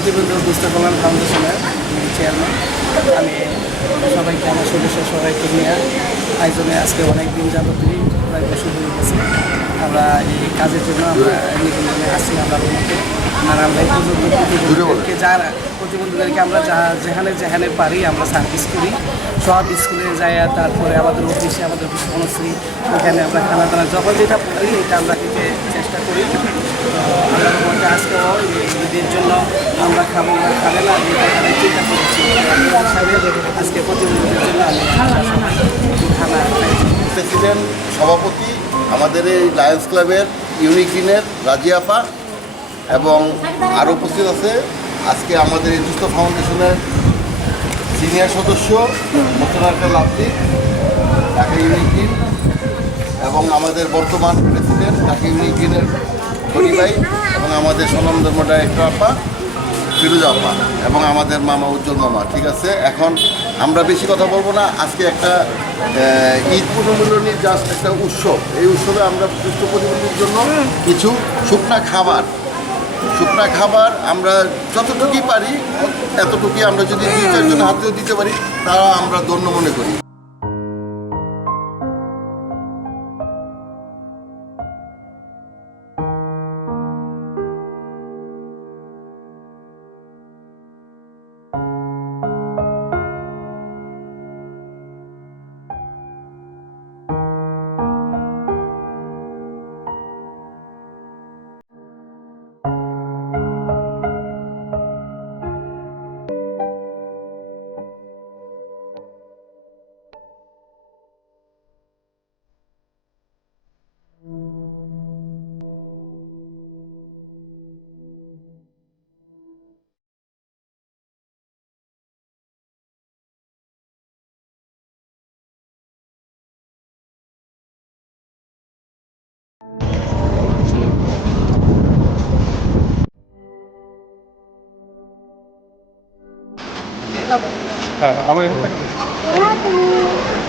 সুস্থ কল্যাণ ফাউন্ডেশনের চেয়ারম্যান আমি সবাইকে, আমার সদস্য সবাইকে নিয়ে আয়োজনে আজকে অনেক দিন যাবতীয় প্রায় বছর হয়ে গেছে আমরা এই কাজের জন্য আমরা আসি আমরা ভাই পর্যন্ত প্রতিবন্ধীদেরকে যারা প্রতিবন্ধীদেরকে আমরা যা যেখানে যেখানে পারি আমরা সার্ভিস করি। সব স্কুলে যাই তারপরে আমাদের অফিসে আমাদের অফিস কর্মশ্রী ওখানে আমরা খানা দানা যখন যেটা পারি এটা আমরা খেতে চেষ্টা করি। আমরা মধ্যে আজকেও ঈদের জন্য আমরা খাব না খাবে না কথাটা চিন্তা করেছি আজকে প্রতিবন্ধীদের জন্য আমি খানা খাইছি প্রেসিডেন্ট সভাপতি আমাদের এই লায়ন্স ক্লাবের ইউনিকিনের রাজিয়াপা এবং আরও উপস্থিত আছে। আজকে আমাদের এই দুস্থ ফাউন্ডেশনের সিনিয়র সদস্য মোতনারকা লাভলি, ঢাকা ইউনিকিন এবং আমাদের বর্তমান প্রেসিডেন্ট ঢাকা ইউনিকিনের ধনী এবং আমাদের সোনাম সনন্দর্ম ডাইরেক্টর আপা, ফিরোজ আপা এবং আমাদের মামা উজ্জ্বল মামা, ঠিক আছে? এখন আমরা বেশি কথা বলব না। আজকে একটা ঈদ পুনর্মিলনীর জাস্ট একটা উৎসব। এই উৎসবে আমরা সুস্থ প্রতিবন্ধীর জন্য কিছু শুকনা খাবার। শুকনা খাবার আমরা যতটুকুই পারি, এতটুকুই আমরা যদি দুই চারজন হাতেও দিতে পারি, তারা আমরা ধন্য মনে করি। 달라고. 아, 아무리 어. 헷갈리면.